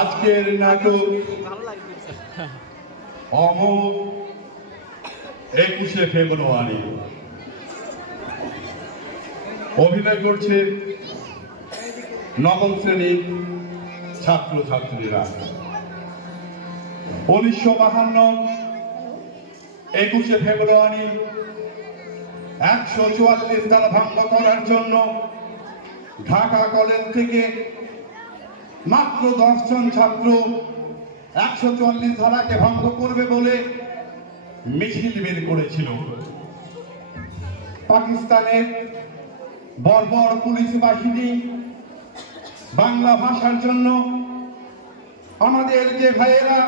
আজকের নাটক অমর 21শে ফেব্রুয়ারি। অভিনয় করছে নবম শ্রেণীর ছাত্রছাত্রীরা। 1952 21শে ফেব্রুয়ারি 144 ধারা ভঙ্গ করার জন্য ঢাকা কলেজ থেকে মাত্র 10 জন ছাত্র 144 ধারাকে ভঙ্গ করবে বলে মিছিল বের করেছিল। পাকিস্তানের বর্বর পুলিশ বাহিনী বাংলা ভাষার জন্য আমাদের যে ভাইয়েরা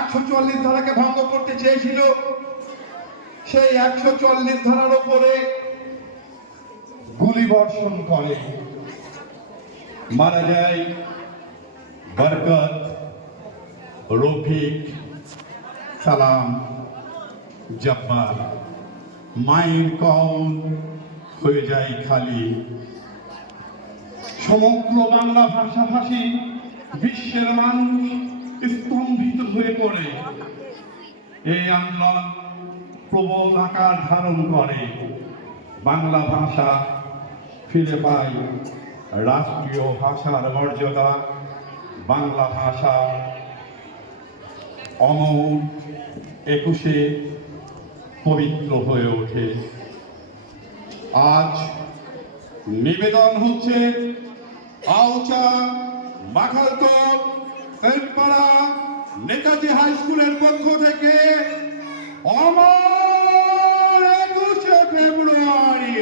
144 ধারাকে ভঙ্গ করতে চেয়েছিল, সেই 144 ধারার উপরে গুলি বর্ষণ করে। মারা যায় বরকত, রফিক, সালাম, জব্বার। মায়ের কওম হয়ে যায় খালি। সমগ্র বাংলা ভাষাভাষী বিশ্বের মানুষ স্তম্ভিত হয়ে পড়ে। এই আন্দোলন প্রবল আকার ধারণ করে। বাংলা ভাষা ফিরে পায় রাষ্ট্রীয় ভাষার মর্যাদা। বাংলা ভাষা অমর 21শে পবিত্র হয়ে ওঠে। আজ নিবেদন হচ্ছে আউচা, মাখালতোপ, সেনপাড়া, নেতাজি হাই স্কুলের পক্ষ থেকে অমর 21শে ফেব্রুয়ারি।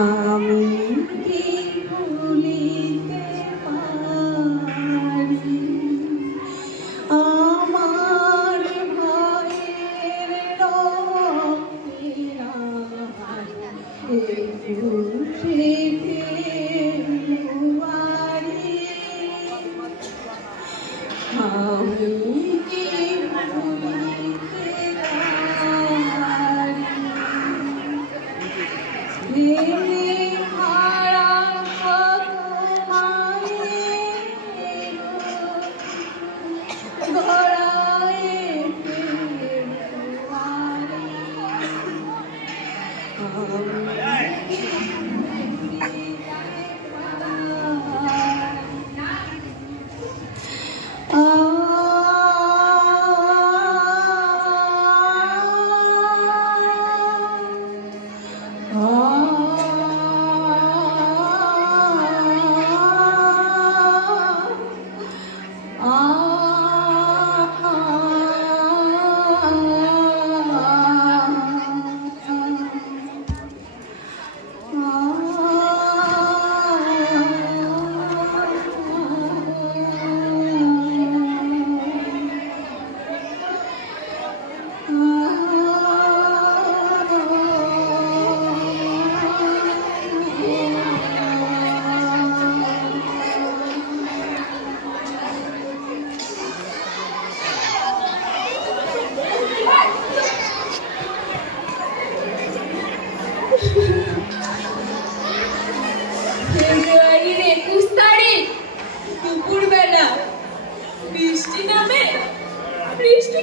আমি কি ভুলিতে পারি আমার ভাইয়ের রক্তের একুশে ফেব্রুয়ারি। আমি কি ভুলিতে পারি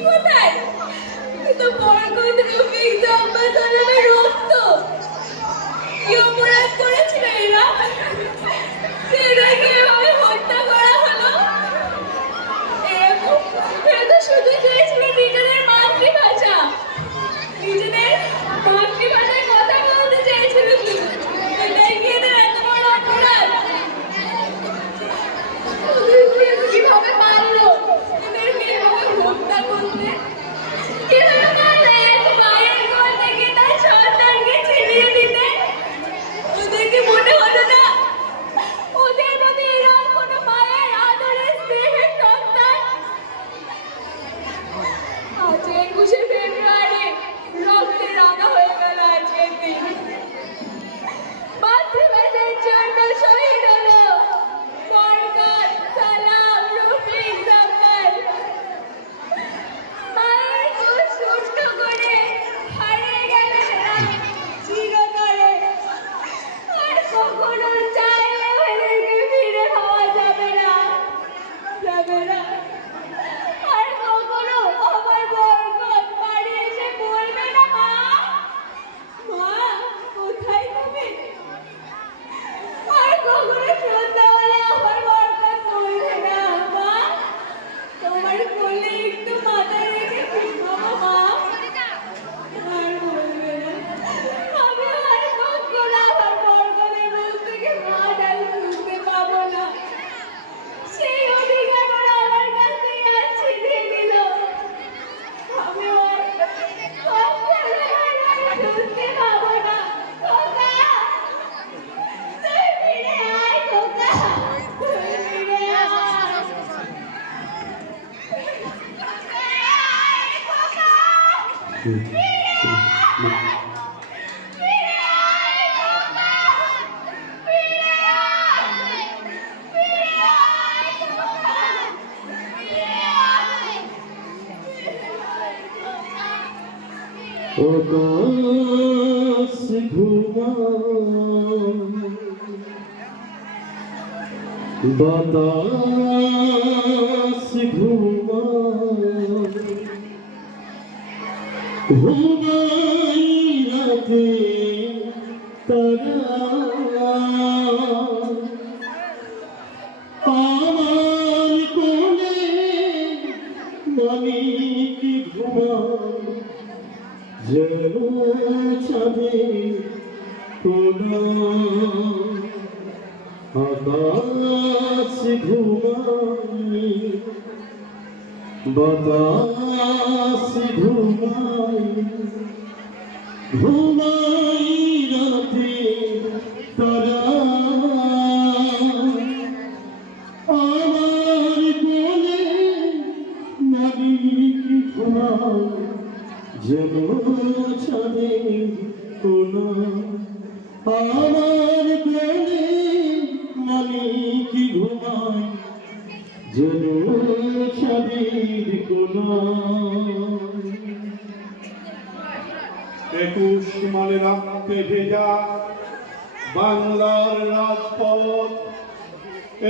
কোথায়? কিন্তু বরকত রফিক জব্বার সালামের রক্ত। কি অপরাধ করেছিল এরা? এদেরকে এভাবে হত্যা করা হলো। এরা তো শুধু চেয়েছিল নিজেদের মাতৃভাষা, নিজেদের মাতৃভাষায় কথা বলতে চেয়েছিল শুধু। এটাই কি এদের এত বড় অপরাধ? কিভাবে পারলো এদেরকে এভাবে হত্যা করতে? কিভাবে পারলো এক মায়ের কোল থেকে তার সন্তানকে ছিনিয়ে দিতে? ওদেরকে মনে হলো না ওদের প্রতি এরা কোনো মায়ের আদরের স্নেহের সন্তান? আজ 21শে ফেব্রুয়ারি রক্তে রাঙা হয়ে গেল আজকের দিন। মাতৃভাষার জন্য শহীদ হলো বরকত, সালাম, রফিক জব্বার। মায়ের কোল শূন্য করে হারিয়ে গেল এরা চিরতরে। আর কখনো চাইলেও এদেরকে ফিরে পাওয়া যাবে না, যাবে না। আর কখনো আমার বরকত বাড়ি এসে বলবে না, মা, মা, কোথায় তুমি? আর কখনো সন্ধ্যাবেলা আমার বরকত বলবে না, মা, তোমার কোলে একটু মাথা রেখে ঘুমাবো, মা। আর বলবে না। আমি আর কখনো আমার বরকতের মুখ থেকে মা ডাক শুনতে পাবো না। সেই অধিকার ওরা আমার কাছ থেকে আজ ছিনিয়ে নিল। আমি আর কখনো আর শুনতে পাবো না। খোকা, তুই ফিরে আয়, খোকা, তুই ফিরে আয়। आकाश घुमा बतास घुमा घुमाई राते तारा আমার কোলে মানিক ঘুমায় যেন চাঁদে কোনা আকাশ ঘুমায় বাতাস ঘুমায় ঘুমাই রাতে তারা আমার কোলে মালিক ঘুমায় যেন ছাদে কোনা আমার কোলে মালিক ঘুমায় যেন ছাদের কোনা 21 মানে রক্তে ভেজা বাংলার রাজপথ।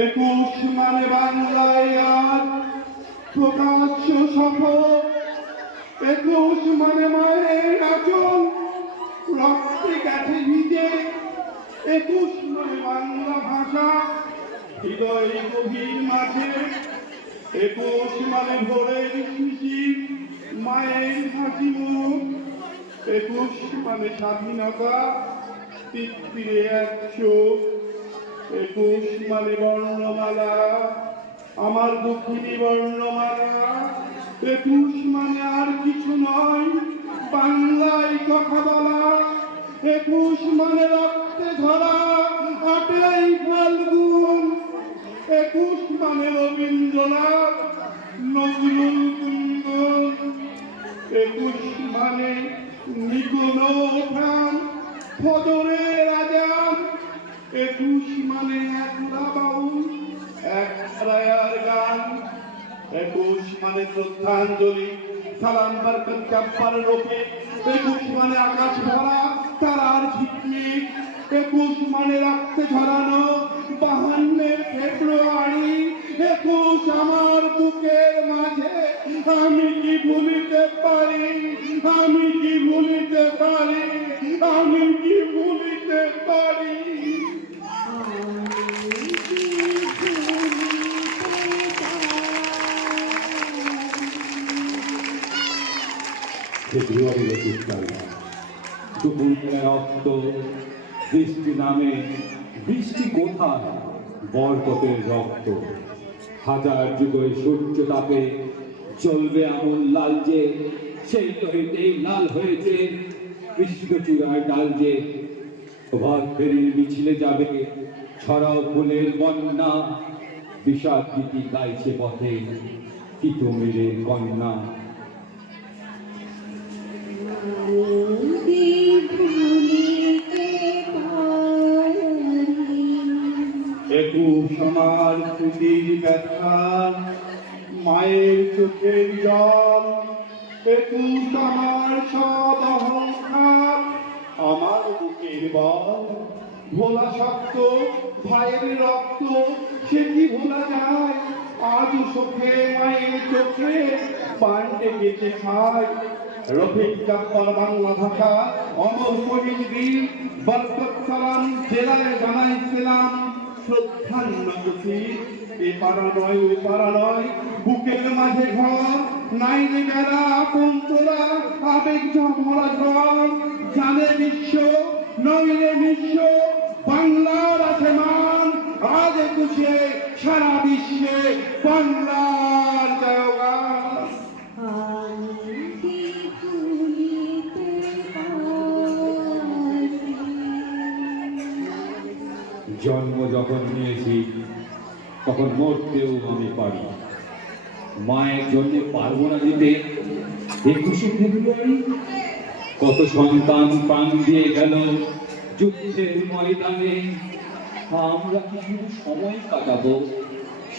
21 মানে বাংলায় আজ প্রকাশ্য শপথ। 21 মানে মায়ের আঁচল রক্তে কাঠে ভিজে। 21 মানে বাংলা ভাষা হৃদয় গভীর মাঝে। 21 মানে ভোরের শিশির মায়ের হাসি মুখ। 21 মানে স্বাধীনতা তিত্তিরে 100। 21 মানে বর্ণমালা আমার দুঃখিনী বর্ণমালা। 21 মানে আর কিছু নয় বাংলায় কথা বলা। 21 মানে রক্তে ধরা 8ই ফাল্গুন। 21 মানে রবীন্দ্রনাথ নজরুল কুঞ্জন। 21 মানে নিকোনো খান ফজরের আজান। 21 মানে একলা বাউল এক রায়ার গান। 21 মানে শ্রদ্ধাঞ্জলি সালাম বরকত জব্বার রূপে। 21 মানে আকাশ ভরা তারার ঝিকমিক। 21 মানে রক্তে ঝরানো 52 ফেব্রুয়ারি 21 আমার বুকের মাঝে আমি কি ভুলিতে পারি, আমি কি ভুলিতে পারি, আমি কি ভুলিতে পারি। ফেব্রুয়ারি 21 তারিখ দুপুরে রক্ত বৃষ্টি নামে, বৃষ্টি কোথায়? বরকতের রক্ত। হাজার যুগের সূর্য তাপে চলবে আমল লাল যে, সেই তো হইতেই লাল হয়েছে কৃষ্ণ চূড়ায় ডাল যে। প্রভাত ফেরির মিছিলে যাবে ছড়াও ফুলের বন্যা, বিষাদ গীতি গাইছে পথে তিতুমিরের কন্যা। একুশ আমার স্মৃতির ব্যথা, মায়ের চোখের জল। 21 আমার সব অহংকার, আমার বুকের বল। ভোলা শক্ত ভাইয়ের রক্ত, সে কি ভোলা যায়? আজ চোখে মায়ের চোখে পান্ডে গেছে খায়। রফিক জাফর বাংলা ভাষা অমর কবির বীর, বরকত সালাম জেলায় জানাইছিলাম শ্রদ্ধান্য কুচি। এ পাড়া নয় ওই পাড়া নয়, বুকের মাঝে ঘর নাই রে বেড়া আপন তোরা, আবেগ ভরা ঘর। জানে বিশ্ব নইলে বিশ্ব, বাংলার আছে মান। আজ 21 সারা বিশ্বে বাংলার জয়গান। জন্ম যখন নিয়েছি তখন মরতেও আমি পারি। মায়ের জন্য পারবো না দিতে 21শে ফেব্রুয়ারি। কত সন্তান প্রাণ দিয়ে গেল যুদ্ধের ময়দানে, আমরা কি শুধু সময় কাটাবো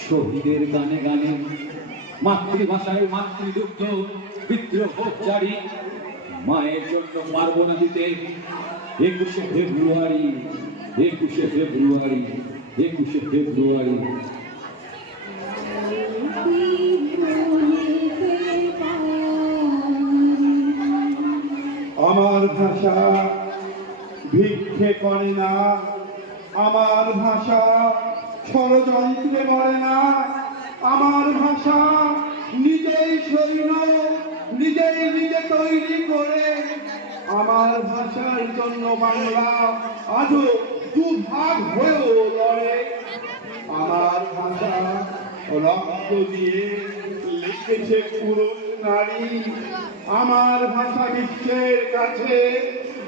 শহীদের গানে গানে? মাতৃভাষায় মাতৃদুগ্ধ বিদ্রোহ জারি, মায়ের জন্য পারবো না দিতে 21শে ফেব্রুয়ারি, 21শে ফেব্রুয়ারি, 21শে ফেব্রুয়ারি। আমার ভাষা ভিক্ষে করে না, আমার ভাষা ষড়যন্ত্রে মরে না। আমার ভাষা নিজেই সৈন্য, নিজেই নিজে তৈরি করে। আমার ভাষার জন্য বাংলা আজও দুভাগ হয়েও লড়ে। আমার ভাষা রক্ত দিয়ে লিখেছে পুরুষ নারী। আমার ভাষা বিশ্বের কাছে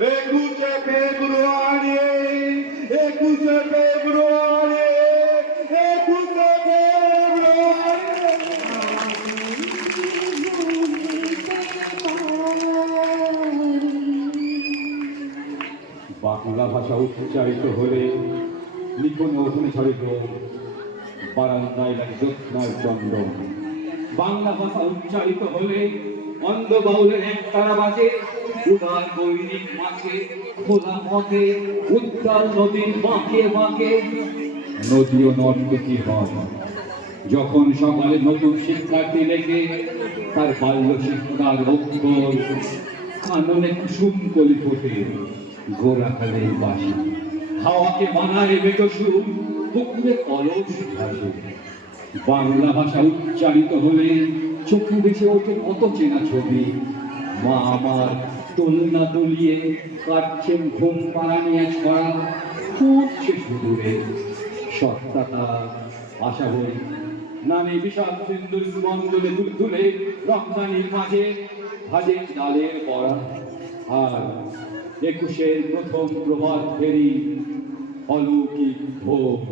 21শে ফেব্রুয়ারি, 21শে ফেব্রুয়ারি, 21শে বাংলা ভাষা উচ্চারিত হলে লিখন ওঠনে ছড়ে গ্রহ, বারান্দায় লাগে জ্যোৎস্নার চন্দ্র। বাংলা ভাষা উচ্চারিত হলে অন্ধ বাউলের এক তারা বাজে, উদার বৈরিক মাঝে খোলা পথে উত্তাল নদীর বাঁকে বাঁকে নদীও নর্তকী হয়। যখন সকালে নতুন শিক্ষার্থী লেখে তার বাল্য শিক্ষার অক্ষর, কাননে কুসুম কলি ফোটে গোরাখালের বাসি। হাওয়াকে বানায় বেটসুর, পুকুরে কলস ভাসে। বাংলা ভাষা উচ্চারিত হলে চোখে বেঁচে ওঠে কত চেনা ছবি। মা আমার দোলনা দলিয়ে কাটছেন ঘুম পাড়া নিয়ে ছড়া, ফুটছে সুদূরে সত্তাতা আশা বই। নামে বিশাল সিন্ধুর সুমঙ্গলে তুলে রপ্তানির মাঝে ভাজে ডালের বড়া। আর 21শের প্রথম প্রভাত ফেরি অলৌকিক ভোগ।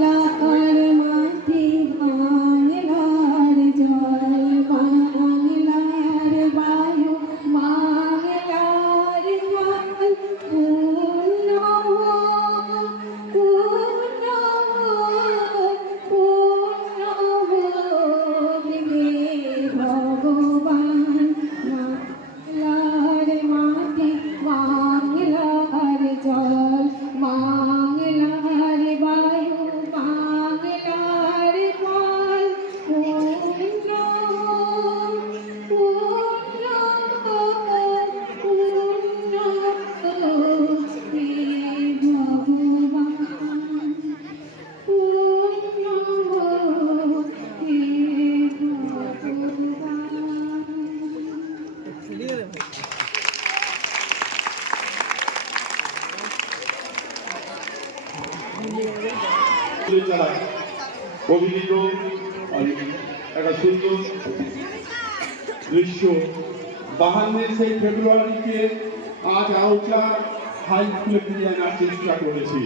লাকার মাটি বাংলার জল, বাংলার বায়ু, বাংলার জল। পূর্ণ পূর্ণ পূর্ণ হে ভগবান, বাংলার মাটি বাংলার অভিনীত একটা সুন্দর দৃশ্য। 52 সেই ফেব্রুয়ারিকে আজ আউচা হাই স্কুলে ফিরিয়ে আনার চেষ্টা করেছি।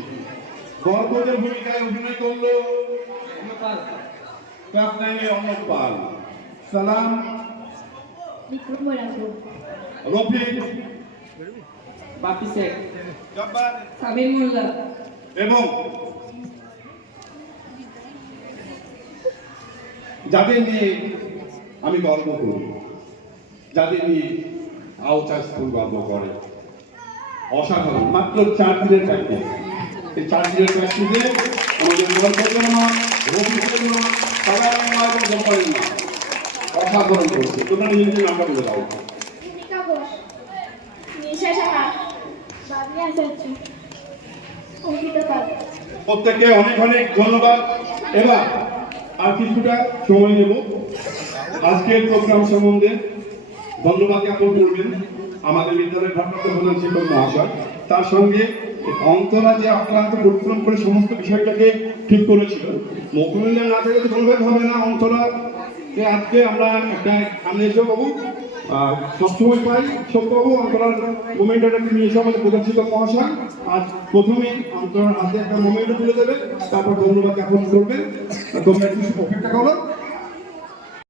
গর্বদের ভূমিকায় অভিনয় করলো ক্লাস 9 অর্ণব পাল, সালাম, বিক্রম রাখো, রফিক, বাপি শেখ, জব্বার সাবির মোল্লা, এবং যাদের নিয়ে আমি গর্ব করি, যাদের নিয়ে আউচা স্কুল গর্ব করে। অসাধারণ, মাত্র 4 দিনের প্র্যাকটিস। এই 4 দিনের প্র্যাকটিসে আমাদের গল্পের না, রফিকের না, সাধারণ না এবং জব্বারের না অসাধারণ করছে। তোমরা নিজেদের নামটা বলে দাও। দীপিকা ঘোষ, নিশা সাহা, বাবলি আচার্য, অঙ্কিতা পাল। প্রত্যেককে অনেক অনেক ধন্যবাদ। এবার আর কিছুটা সময় নেব আজকের প্রোগ্রাম সম্বন্ধে ধন্যবাদ জ্ঞাপন করবেন আমাদের বিদ্যালয়ের ভারপ্রাপ্ত প্রধান শিক্ষক মহাশয়। তার সঙ্গে অন্তরা যে অক্লান্ত পরিশ্রম করে সমস্ত বিষয়টাকে ঠিক করেছিল। মকুমিল্লা না থাকলে তো কোনোভাবে হবে না। অন্তরাকে আজকে আমরা একটা সামনে এসে পাবো, সবসময় পাই সত্যবাবু অন্তরার মোমেন্টটাকে নিয়ে এসে আমাদের প্রধান শিক্ষক মহাশয় আজ প্রথমে অন্তরার হাতে একটা মোমেন্ট তুলে দেবে, তারপর ধন্যবাদ জ্ঞাপন করবেন। তোমরা একটু অপেক্ষা করো।